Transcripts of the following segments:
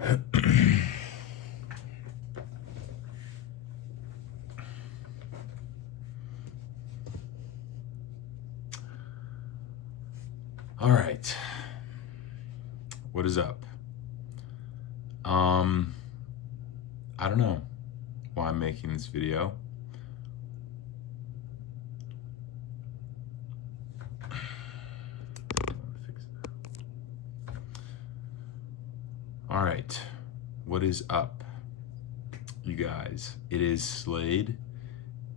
All right. What is up? Um, I don't know why I'm making this video. All right. What is up, you guys? It is Slade,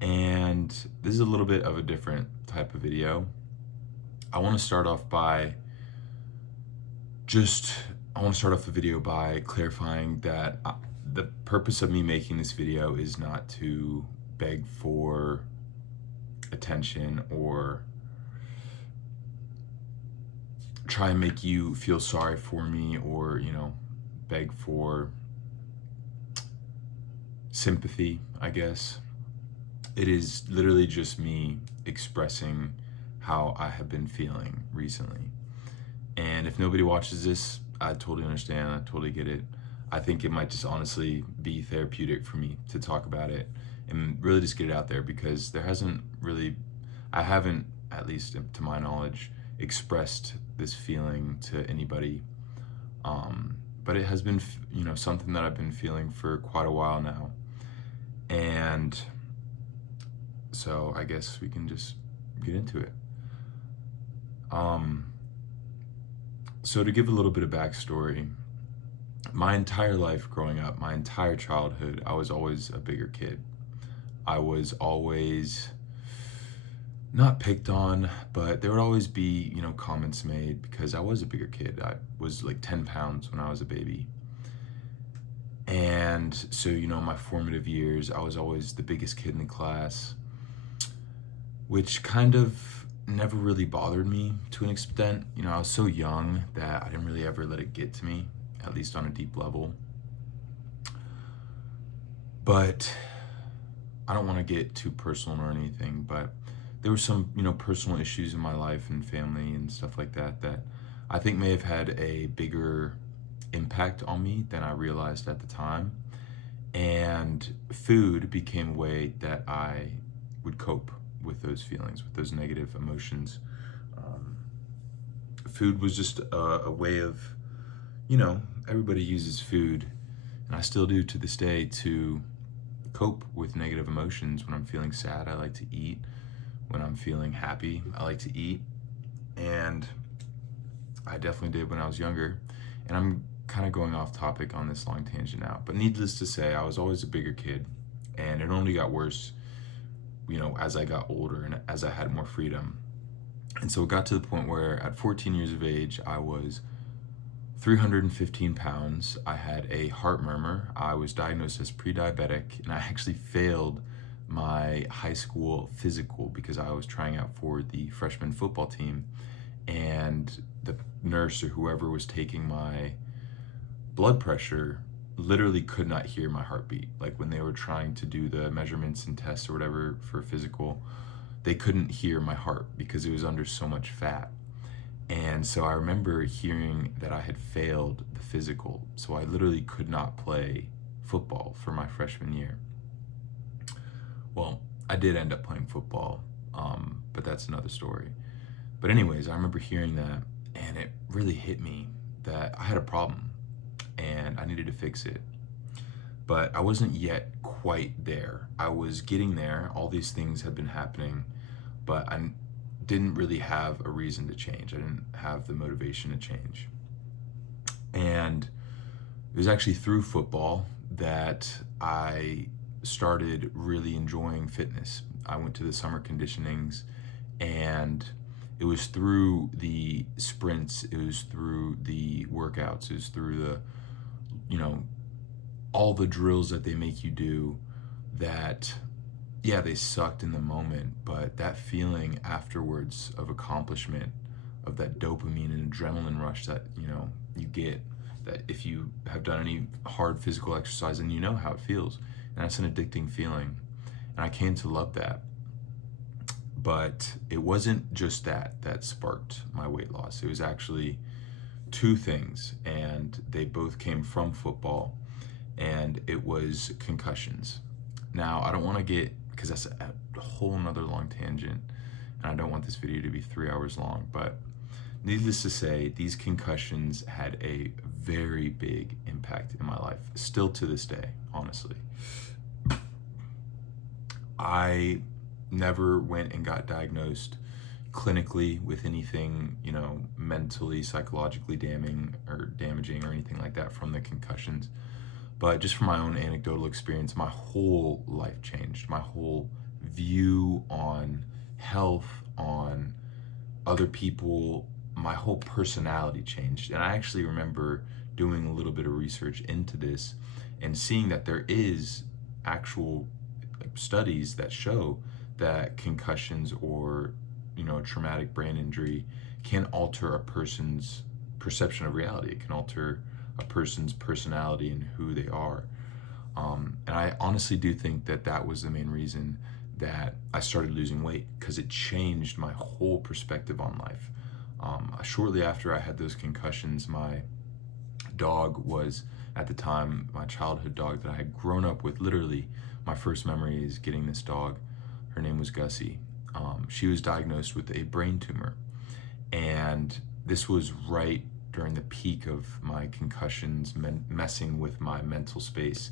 and this is a little bit of a different type of video. I want to start off the video by clarifying that the purpose of me making this video is not to beg for attention or try and make you feel sorry for me or, beg for sympathy, I guess. It is literally just me expressing how I have been feeling recently. And if nobody watches this, I totally understand. I totally get it. I think it might just honestly be therapeutic for me to talk about it and really just get it out there, because I haven't, at least to my knowledge, expressed this feeling to anybody. But it has been, something that I've been feeling for quite a while now. And so I guess we can just get into it. So to give a little bit of backstory, my entire life growing up, my entire childhood, I was always a bigger kid. I was always not picked on, but there would always be, comments made because I was a bigger kid. I was like 10 pounds when I was a baby. And so, my formative years, I was always the biggest kid in the class, which kind of never really bothered me to an extent. I was so young that I didn't really ever let it get to me, at least on a deep level. But I don't want to get too personal or anything, but there were some, personal issues in my life and family and stuff like that that I think may have had a bigger impact on me than I realized at the time. And food became a way that I would cope with those feelings, with those negative emotions. Food was just a way of, everybody uses food, and I still do to this day, to cope with negative emotions. When I'm feeling sad, I like to eat. When I'm feeling happy, I like to eat. And I definitely did when I was younger. And I'm kind of going off topic on this long tangent now, but needless to say, I was always a bigger kid, and it only got worse, as I got older and as I had more freedom. And so it got to the point where at 14 years of age, I was 315 pounds. I had a heart murmur. I was diagnosed as pre-diabetic, and I actually failed my high school physical because I was trying out for the freshman football team, and the nurse or whoever was taking my blood pressure literally could not hear my heartbeat. Like when they were trying to do the measurements and tests or whatever for physical, they couldn't hear my heart because it was under so much fat. And so I remember hearing that I had failed the physical, so I literally could not play football for my freshman year. Well, I did end up playing football, but that's another story. But anyways, I remember hearing that, and it really hit me that I had a problem and I needed to fix it. But I wasn't yet quite there. I was getting there. All these things had been happening, but I didn't really have a reason to change. I didn't have the motivation to change. And it was actually through football that I started really enjoying fitness. I went to the summer conditionings, and it was through the sprints, it was through the workouts, it was through the, all the drills that they make you do that, yeah, they sucked in the moment, but that feeling afterwards of accomplishment, of that dopamine and adrenaline rush that, you get, that if you have done any hard physical exercise, and you know how it feels, and that's an addicting feeling. And I came to love that. But it wasn't just that sparked my weight loss. It was actually two things, and they both came from football, and it was concussions. Now, I don't want to get, because that's a whole nother long tangent, and I don't want this video to be 3 hours long, but needless to say, these concussions had a very big impact in my life, still to this day, honestly. I never went and got diagnosed clinically with anything, mentally, psychologically damaging or anything like that from the concussions. But just from my own anecdotal experience, my whole life changed. My whole view on health, on other people, my whole personality changed. And I actually remember doing a little bit of research into this and seeing that there is actual studies that show that concussions or traumatic brain injury can alter a person's perception of reality. It can alter a person's personality and who they are. And I honestly do think that that was the main reason that I started losing weight, because it changed my whole perspective on life. Shortly after I had those concussions, my dog was, at the time, my childhood dog that I had grown up with. Literally, my first memory is getting this dog. Her name was Gussie. She was diagnosed with a brain tumor. And this was right during the peak of my concussions messing with my mental space.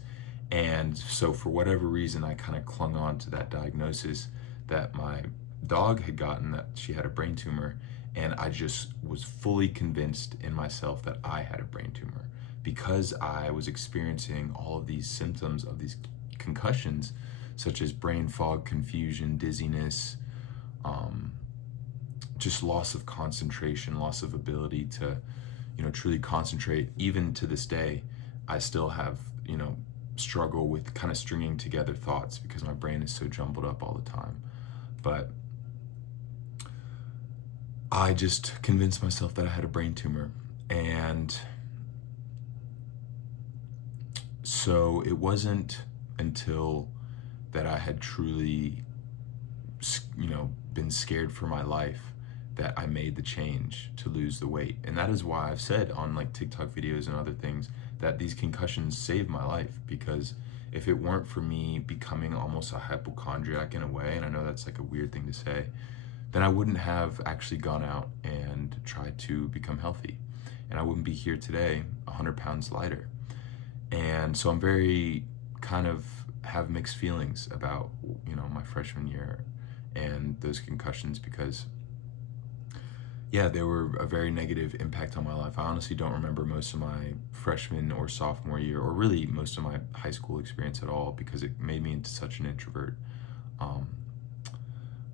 And so for whatever reason, I kind of clung on to that diagnosis that my dog had gotten, that she had a brain tumor. And I just was fully convinced in myself that I had a brain tumor, because I was experiencing all of these symptoms of these concussions, such as brain fog, confusion, dizziness, just loss of concentration, loss of ability to, truly concentrate. Even to this day, I still have, struggle with kind of stringing together thoughts because my brain is so jumbled up all the time. But I just convinced myself that I had a brain tumor. And so it wasn't until that I had truly, been scared for my life that I made the change to lose the weight. And that is why I've said on like TikTok videos and other things that these concussions saved my life, because if it weren't for me becoming almost a hypochondriac in a way, and I know that's like a weird thing to say, then I wouldn't have actually gone out and tried to become healthy. And I wouldn't be here today 100 pounds lighter. And so I'm very kind of have mixed feelings about, my freshman year and those concussions, because yeah, they were a very negative impact on my life. I honestly don't remember most of my freshman or sophomore year, or really most of my high school experience at all, because it made me into such an introvert.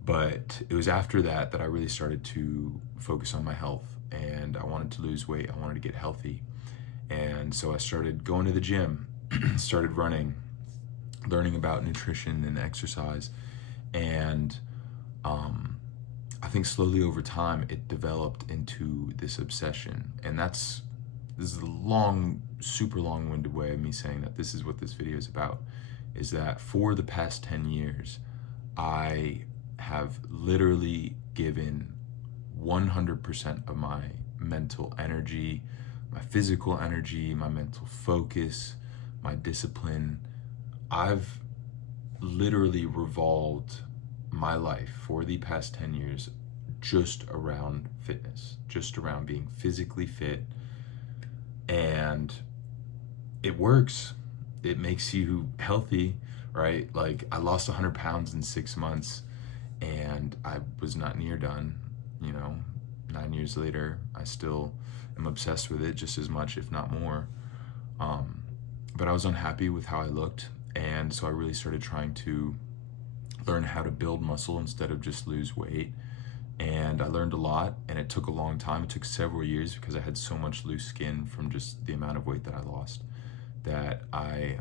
But it was after that that I really started to focus on my health, and I wanted to lose weight. I wanted to get healthy. And so I started going to the gym, started running, learning about nutrition and exercise. And I think slowly over time, it developed into this obsession. And this is a long, super long-winded way of me saying that this is what this video is about, is that for the past 10 years, I have literally given 100% of my mental energy, my physical energy, my mental focus, my discipline. I've literally revolved my life for the past 10 years just around fitness, just around being physically fit. And it works. It makes you healthy, right? Like, I lost 100 pounds in 6 months, and I was not near done. 9 years later, I still am obsessed with it just as much, if not more. But I was unhappy with how I looked, and so I really started trying to learn how to build muscle instead of just lose weight. And I learned a lot, and it took a long time. It took several years because I had so much loose skin from just the amount of weight that I lost, that I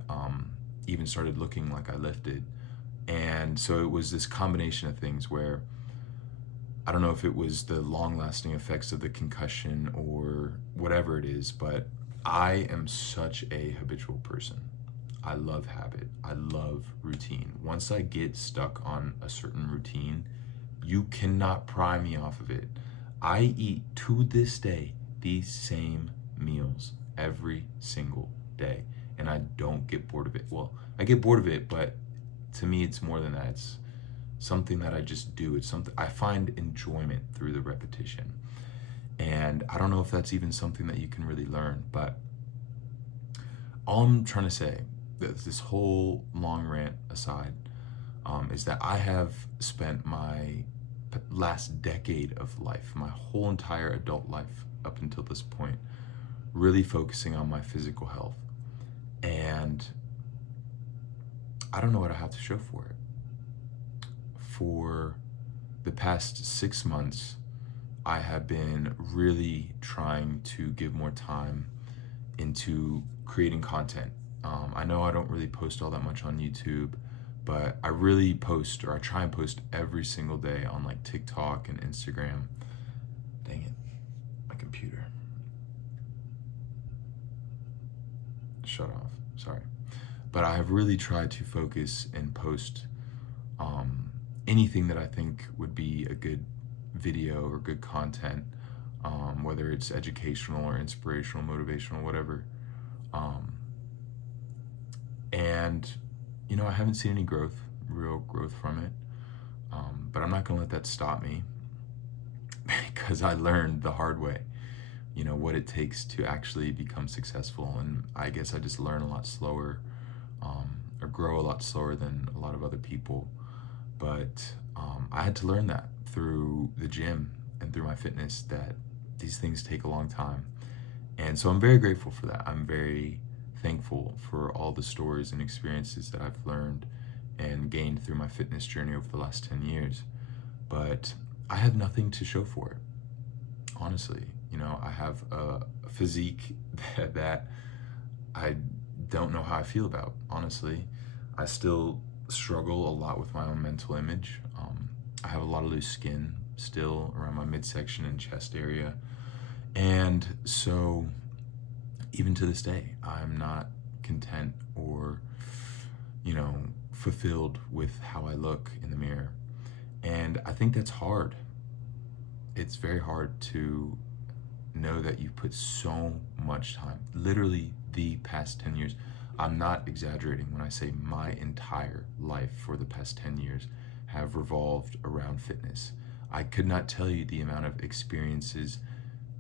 even started looking like I lifted. And so it was this combination of things where I don't know if it was the long-lasting effects of the concussion or whatever it is, but I am such a habitual person. I love habit. I love routine. Once I get stuck on a certain routine, you cannot pry me off of it. I eat to this day the same meals every single day, and I don't get bored of it. Well, I get bored of it, but to me, it's more than that. It's something that I just do. It's something I find enjoyment through the repetition. And I don't know if that's even something that you can really learn, but all I'm trying to say, this whole long rant aside, is that I have spent my last decade of life, my whole entire adult life up until this point, really focusing on my physical health. And I don't know what I have to show for it. For the past 6 months, I have been really trying to give more time into creating content. I know I don't really post all that much on YouTube, but I really post, or I try and post every single day on like TikTok and Instagram. Dang it, my computer. Shut off, sorry. But I have really tried to focus and post anything that I think would be a good video or good content, whether it's educational or inspirational, motivational, whatever. And I haven't seen any real growth from it. But I'm not gonna let that stop me because I learned the hard way, what it takes to actually become successful. And I guess I just learn a lot slower, or grow a lot slower than a lot of other people. But I had to learn that through the gym and through my fitness, that these things take a long time. And so I'm very grateful for that. I'm very thankful for all the stories and experiences that I've learned and gained through my fitness journey over the last 10 years. But I have nothing to show for it, honestly. I have a physique that I don't know how I feel about, honestly. I still struggle a lot with my own mental image. I have a lot of loose skin still around my midsection and chest area. And so, even to this day, I'm not content or, fulfilled with how I look in the mirror. And I think that's hard. It's very hard to know that you put so much time, literally the past 10 years. I'm not exaggerating when I say my entire life for the past 10 years have revolved around fitness. I could not tell you the amount of experiences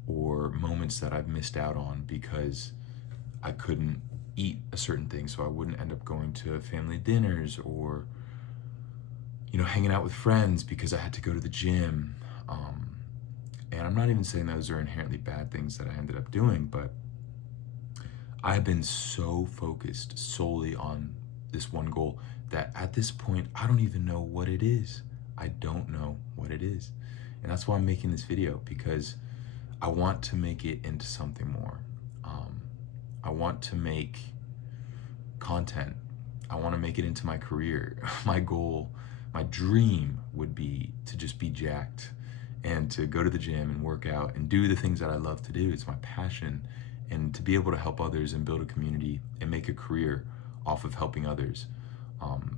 or moments that I've missed out on because I couldn't eat a certain thing, so I wouldn't end up going to family dinners, or hanging out with friends because I had to go to the gym. And I'm not even saying those are inherently bad things that I ended up doing, but I've been so focused solely on this one goal that at this point, I don't even know what it is. I don't know what it is. And that's why I'm making this video, because I want to make it into something more. I want to make content. I want to make it into my career. My goal, my dream would be to just be jacked and to go to the gym and work out and do the things that I love to do. It's my passion. And to be able to help others and build a community and make a career off of helping others.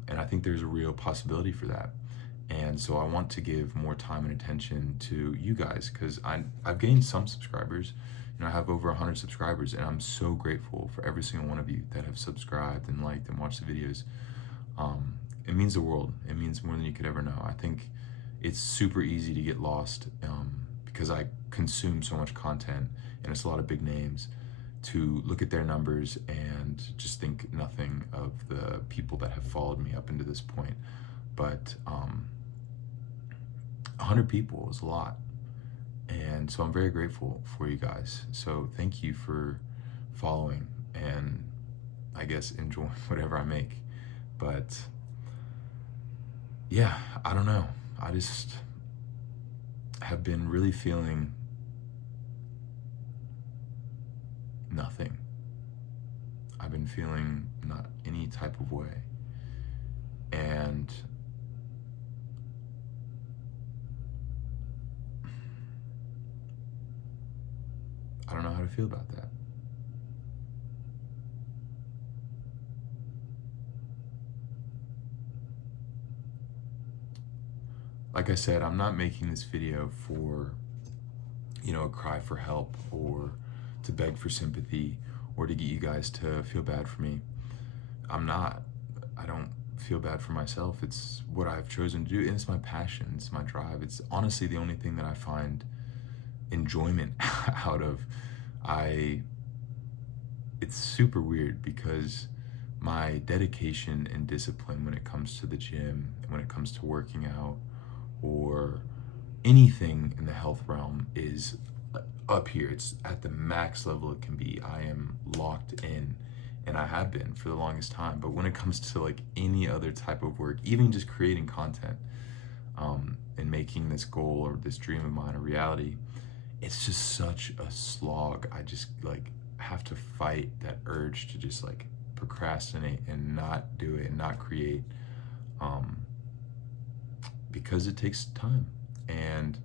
And I think there's a real possibility for that. And so I want to give more time and attention to you guys, because I've gained some subscribers. I have over 100 subscribers, and I'm so grateful for every single one of you that have subscribed and liked and watched the videos. It means the world. It means more than you could ever know. I think it's super easy to get lost because I consume so much content, and it's a lot of big names, to look at their numbers and just think nothing of the people that have followed me up into this point. But 100 people is a lot. And so I'm very grateful for you guys. So thank you for following and, I guess, enjoying whatever I make. But yeah, I don't know. I just have been really feeling nothing. I've been feeling not any type of way. And I don't know how to feel about that. Like I said, I'm not making this video for a cry for help, or to beg for sympathy, or to get you guys to feel bad for me. I'm not. I don't feel bad for myself. It's what I've chosen to do, and it's my passion, it's my drive. It's honestly the only thing that I find enjoyment out of. I It's super weird because my dedication and discipline when it comes to the gym, when it comes to working out, or anything in the health realm is up here. It's at the max level it can be. I am locked in, and I have been for the longest time. But when it comes to like any other type of work, even just creating content, and making this goal or this dream of mine a reality, it's just such a slog. I just like have to fight that urge to just like procrastinate and not do it and not create, um, because it takes time. And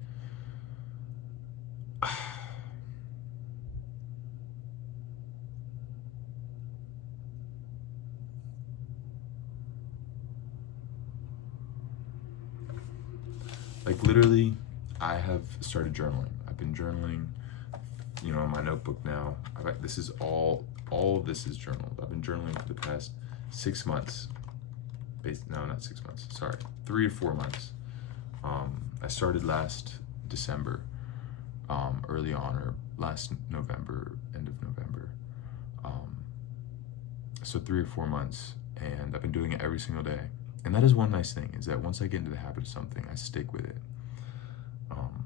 like literally, I have started journaling. I've been journaling, in my notebook now. This is all of this is journaled. I've been journaling for the past 6 months. No, not 6 months. Sorry, 3 or 4 months. I started last December, early on, or last November, end of November. Um, so 3 or 4 months, and I've been doing it every single day. And that is one nice thing, is that once I get into the habit of something, I stick with it. Um,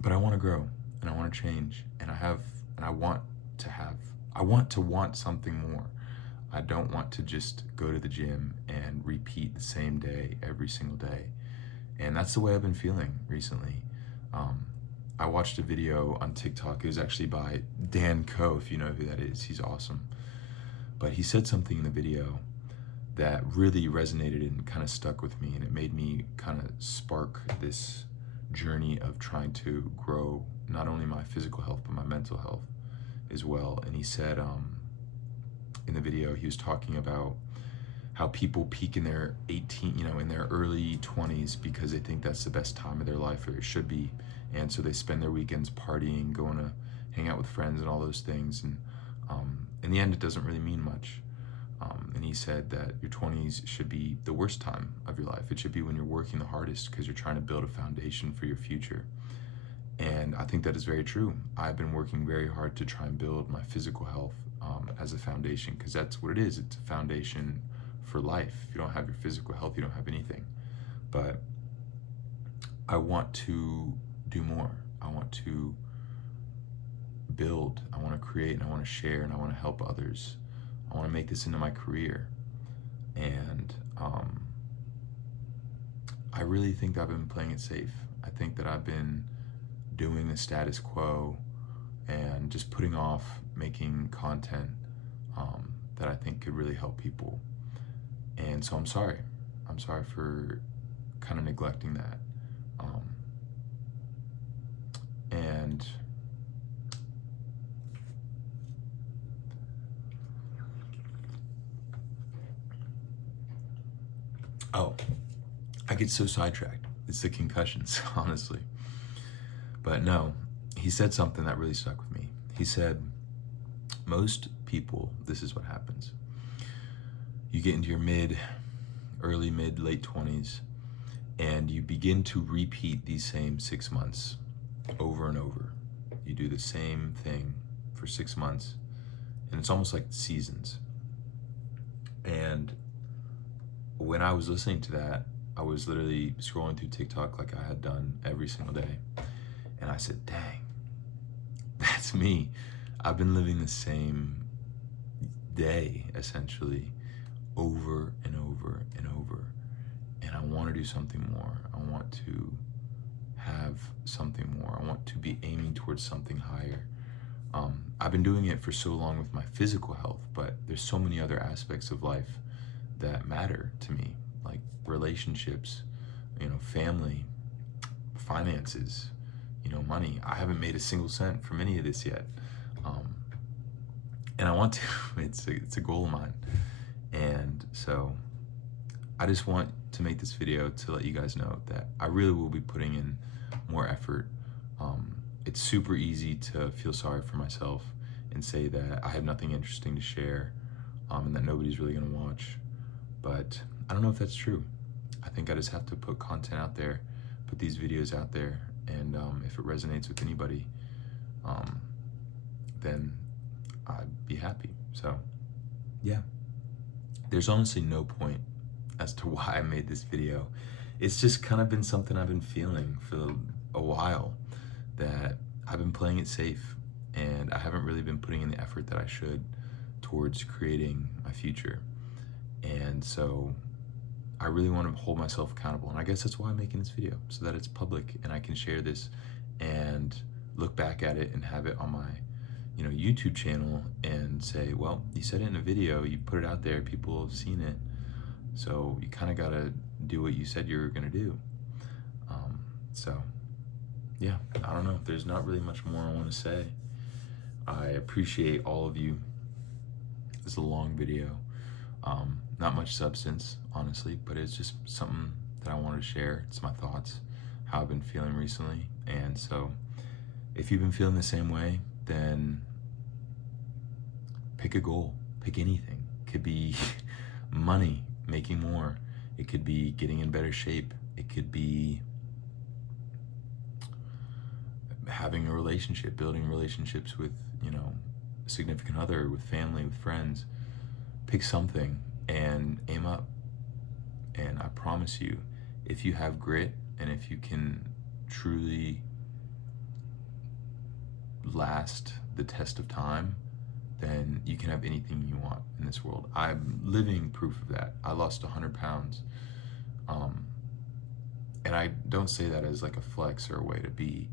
but I want to grow, and I want to change, and I want to want something more. I don't want to just go to the gym and repeat the same day every single day. And that's the way I've been feeling recently. Um, I watched a video on TikTok. It was actually by Dan Coe, if you know who that is. He's awesome. But he said something in the video that really resonated and kind of stuck with me, and it made me kind of spark this journey of trying to grow not only my physical health but my mental health as well. And he said, in the video, he was talking about how people peak in their in their early 20s because they think that's the best time of their life, or it should be, and so they spend their weekends partying, going to hang out with friends and all those things, and in the end it doesn't really mean much. And he said that your 20s should be the worst time of your life. It should be when you're working the hardest because you're trying to build a foundation for your future. And I think that is very true. I've been working very hard to try and build my physical health, as a foundation, because that's what it is. It's a foundation for life. If you don't have your physical health, you don't have anything. But I want to do more. I want to build. I want to create, and I want to share, and I want to help others. I want to make this into my career. And I really think that I've been playing it safe. I think that I've been doing the status quo and just putting off making content, that I think could really help people. And so I'm sorry. I'm sorry for kind of neglecting that. And oh, I get so sidetracked. It's the concussions, honestly. But no, he said something that really stuck with me. He said, most people, this is what happens. You get into your early, mid, late 20s, and you begin to repeat these same 6 months over and over. You do the same thing for 6 months, and it's almost like seasons. And when I was listening to that, I was literally scrolling through TikTok like I had done every single day. And I said, dang, that's me. I've been living the same day, essentially, over and over and over. And I want to do something more. I want to have something more. I want to be aiming towards something higher. I've been doing it for so long with my physical health, but there's so many other aspects of life that matter to me, like relationships, family, finances, money. I haven't made a single cent from any of this yet. And I want to. It's a goal of mine. And so I just want to make this video to let you guys know that I really will be putting in more effort. it's super easy to feel sorry for myself and say that I have nothing interesting to share, and that nobody's really gonna watch. But I don't know if that's true. I think I just have to put content out there, put these videos out there, and if it resonates with anybody, um, then I'd be happy. So yeah, there's honestly no point as to why I made this video. It's just kind of been something I've been feeling for a while, that I've been playing it safe and I haven't really been putting in the effort that I should towards creating my future. And so I really want to hold myself accountable. And I guess that's why I'm making this video, so that it's public and I can share this and look back at it and have it on my YouTube channel and say, well, you said it in a video, you put it out there, people have seen it, so you kind of got to do what you said you were going to do. So yeah, I don't know, there's not really much more I want to say. I appreciate all of you. It's a long video, not much substance, honestly, but it's just something that I wanted to share. It's my thoughts, how I've been feeling recently. And so if you've been feeling the same way, then pick a goal, pick anything. It could be money, making more. It could be getting in better shape. It could be having a relationship, building relationships with, a significant other, with family, with friends. Pick something and aim up. And I promise you, if you have grit and if you can truly last the test of time, then you can have anything you want in this world. I'm living proof of that. I lost 100 pounds. And I don't say that as like a flex or a way to be,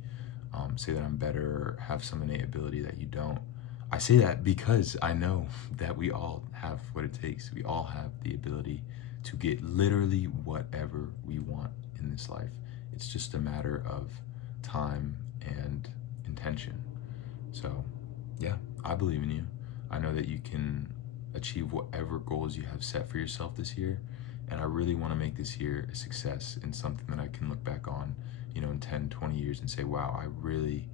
say that I'm better or have some innate ability that you don't. I say that because I know that we all have what it takes. We all have the ability to get literally whatever we want in this life. It's just a matter of time and intention. So yeah, I believe in you. I know that you can achieve whatever goals you have set for yourself this year. And I really want to make this year a success and something that I can look back on, in 10, 20 years and say, wow, I really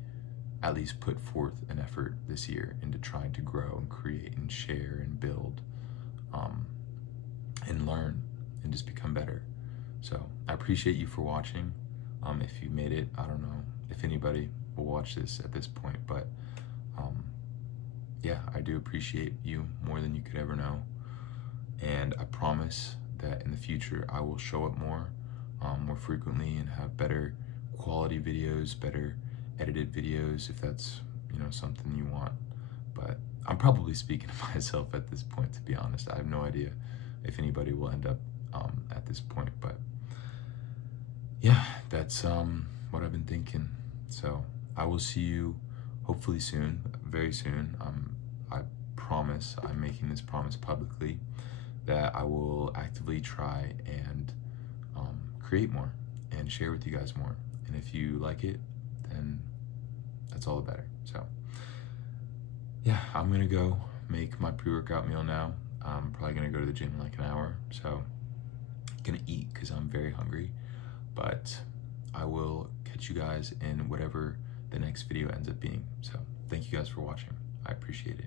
at least put forth an effort this year into trying to grow and create and share and build, and learn and just become better. So I appreciate you for watching. If you made it, I don't know if anybody will watch this at this point, but yeah, I do appreciate you more than you could ever know. And I promise that in the future I will show up more frequently and have better quality videos, better edited videos, if that's something you want. But I'm probably speaking to myself at this point, to be honest. I have no idea if anybody will end up at this point, but yeah, that's what I've been thinking. So I will see you hopefully soon, very soon. I promise, I'm making this promise publicly, that I will actively try and create more and share with you guys more. And if you like it, then that's all the better. So yeah, I'm gonna go make my pre-workout meal now. I'm probably gonna go to the gym in like an hour, so I'm gonna eat because I'm very hungry. But I will catch you guys in whatever the next video ends up being. So thank you guys for watching. I appreciate it.